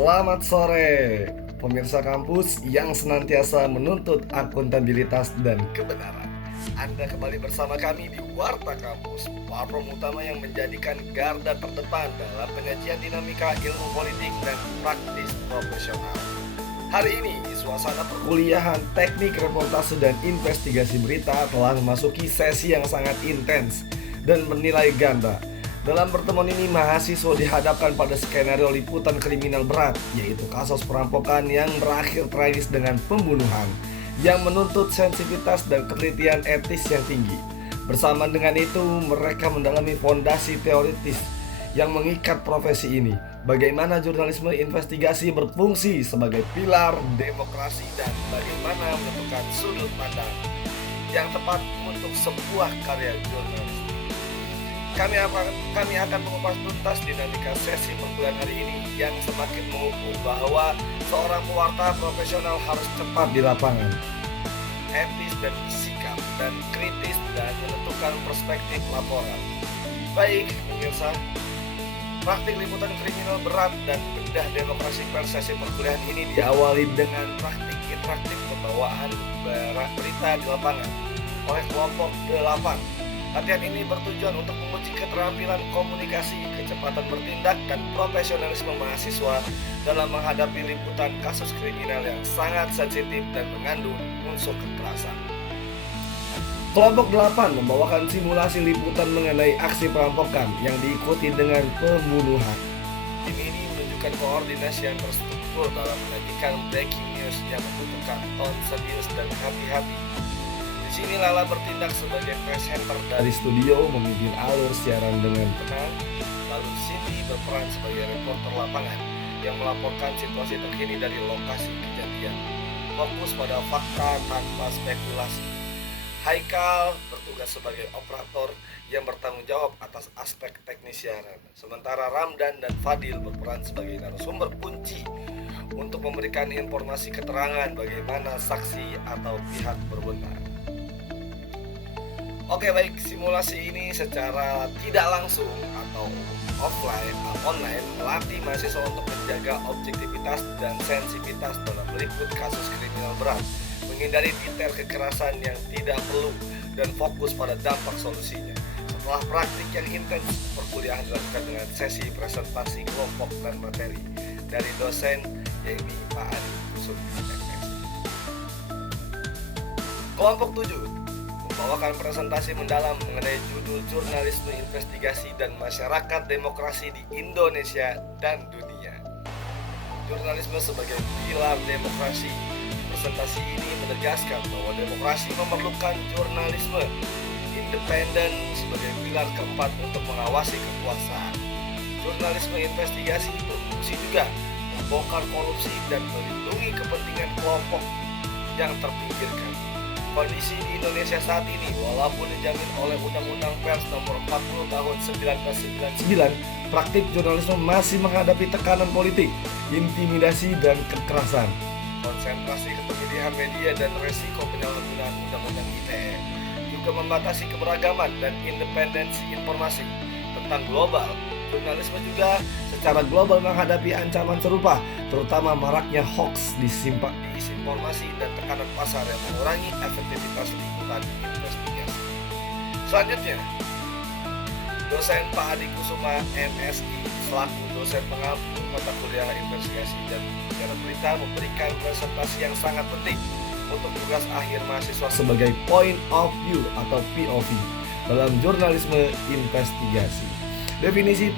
Selamat sore, pemirsa kampus yang senantiasa menuntut akuntabilitas dan kebenaran. Anda kembali bersama kami di Warta Kampus, platform utama yang menjadikan garda terdepan dalam penyajian dinamika ilmu politik dan praktis profesional. Hari ini, suasana perkuliahan teknik reportase dan investigasi berita telah memasuki sesi yang sangat intens dan bernilai ganda. Dalam pertemuan ini, mahasiswa dihadapkan pada skenario liputan kriminal berat, yaitu kasus perampokan yang berakhir tragis dengan pembunuhan, yang menuntut sensitivitas dan ketelitian etis yang tinggi. Bersamaan dengan itu, mereka mendalami fondasi teoritis yang mengikat profesi ini. Bagaimana jurnalisme investigasi berfungsi sebagai pilar demokrasi dan bagaimana menentukan sudut pandang yang tepat untuk sebuah karya jurnalisme. Kami akan mengupas tuntas dinamika sesi perkuliahan hari ini yang semakin mengukur bahwa seorang pewarta profesional harus cepat di lapangan, etis dan bersikap, dan kritis dan menentukan perspektif laporan. Baik, pemirsa, praktik liputan kriminal berat dan bedah demokrasi per sesi perkuliahan ini diawali dengan praktik interaktif pembawaan berita di lapangan oleh kelompok 8. Latihan ini bertujuan untuk menguji keterampilan komunikasi, kecepatan bertindak, dan profesionalisme mahasiswa dalam menghadapi liputan kasus kriminal yang sangat sensitif dan mengandung unsur kekerasan. Kelompok 8 membawakan simulasi liputan mengenai aksi perampokan yang diikuti dengan pembunuhan. Tim ini menunjukkan koordinasi yang terstruktur dalam menyajikan breaking news yang membutuhkan tone serius dan hati-hati. Di sini Lala bertindak sebagai presenter dari studio, memimpin alur siaran dengan tenang. Lalu Cindy berperan sebagai reporter lapangan yang melaporkan situasi terkini dari lokasi kejadian, fokus pada fakta tanpa spekulasi. Haikal bertugas sebagai operator yang bertanggung jawab atas aspek teknis siaran, sementara Ramdan dan Fadil berperan sebagai narasumber kunci untuk memberikan informasi keterangan bagaimana saksi atau pihak berwenang. Oke, baik, simulasi ini secara tidak langsung atau online melatih mahasiswa untuk menjaga objektivitas dan sensitivitas dalam meliput kasus kriminal berat, menghindari detail kekerasan yang tidak perlu dan fokus pada dampak solusinya. Setelah praktik yang intens, perkuliahan dilakukan dengan sesi presentasi kelompok dan materi dari dosen yaitu Pak Adi Kusuma. Kelompok 7 membawakan presentasi mendalam mengenai judul jurnalisme investigasi dan masyarakat demokrasi di Indonesia dan dunia. Jurnalisme sebagai pilar demokrasi. Presentasi ini menegaskan bahwa demokrasi memerlukan jurnalisme independen sebagai pilar keempat untuk mengawasi kekuasaan. Jurnalisme investigasi berfungsi juga membongkar korupsi dan melindungi kepentingan kelompok yang terpinggirkan. Kondisi di Indonesia saat ini, walaupun dijamin oleh Undang-Undang Pers Nomor 40 Tahun 1999, praktik jurnalisme masih menghadapi tekanan politik, intimidasi, dan kekerasan. Konsentrasi kepemilikan media dan resiko penyalahgunaan Undang-Undang ITE juga membatasi keberagaman dan independensi informasi. Tentang global, jurnalisme juga secara global menghadapi ancaman serupa, terutama maraknya hoax, disinformasi, dan tekanan pasar yang mengurangi efektivitas liputan investigasi. Selanjutnya, dosen Pak Adi Kusuma MSI selaku dosen pengampu mata kuliah investigasi dan sejarah berita memberikan presentasi yang sangat penting untuk tugas akhir mahasiswa sebagai point of view atau POV dalam jurnalisme investigasi. Definisi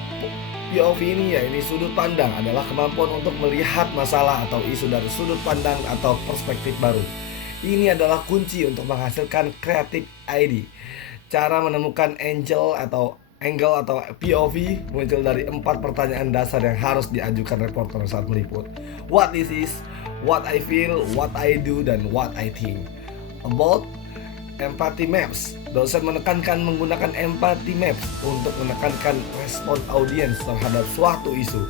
POV ini ini sudut pandang adalah kemampuan untuk melihat masalah atau isu dari sudut pandang atau perspektif baru. Ini adalah kunci untuk menghasilkan creative ID. Cara menemukan angle atau POV muncul dari 4 pertanyaan dasar yang harus diajukan reporter saat meliput. What is this? What I feel, what I do, dan what I think. About empathy maps. Dosen menekankan menggunakan empathy maps untuk menekankan respon audiens terhadap suatu isu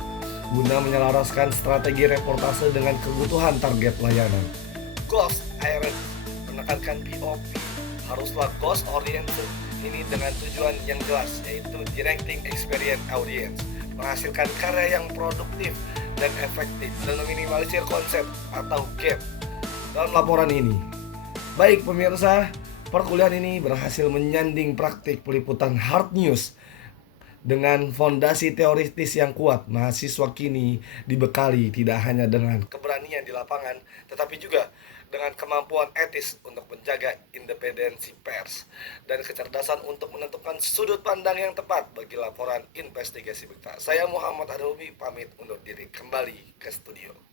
guna menyelaraskan strategi reportase dengan kebutuhan target layanan. Ghost Iron menekankan POV haruslah ghost oriented, ini dengan tujuan yang jelas, yaitu directing experience audience, menghasilkan karya yang produktif dan efektif dan meminimalisir konsep atau gap dalam laporan ini. Baik pemirsa, perkuliahan ini berhasil menyanding praktik peliputan hard news. Dengan fondasi teoritis yang kuat, mahasiswa kini dibekali tidak hanya dengan keberanian di lapangan, tetapi juga dengan kemampuan etis untuk menjaga independensi pers dan kecerdasan untuk menentukan sudut pandang yang tepat bagi laporan investigasi berita. Saya Muhammad Arubi pamit undur diri, kembali ke studio.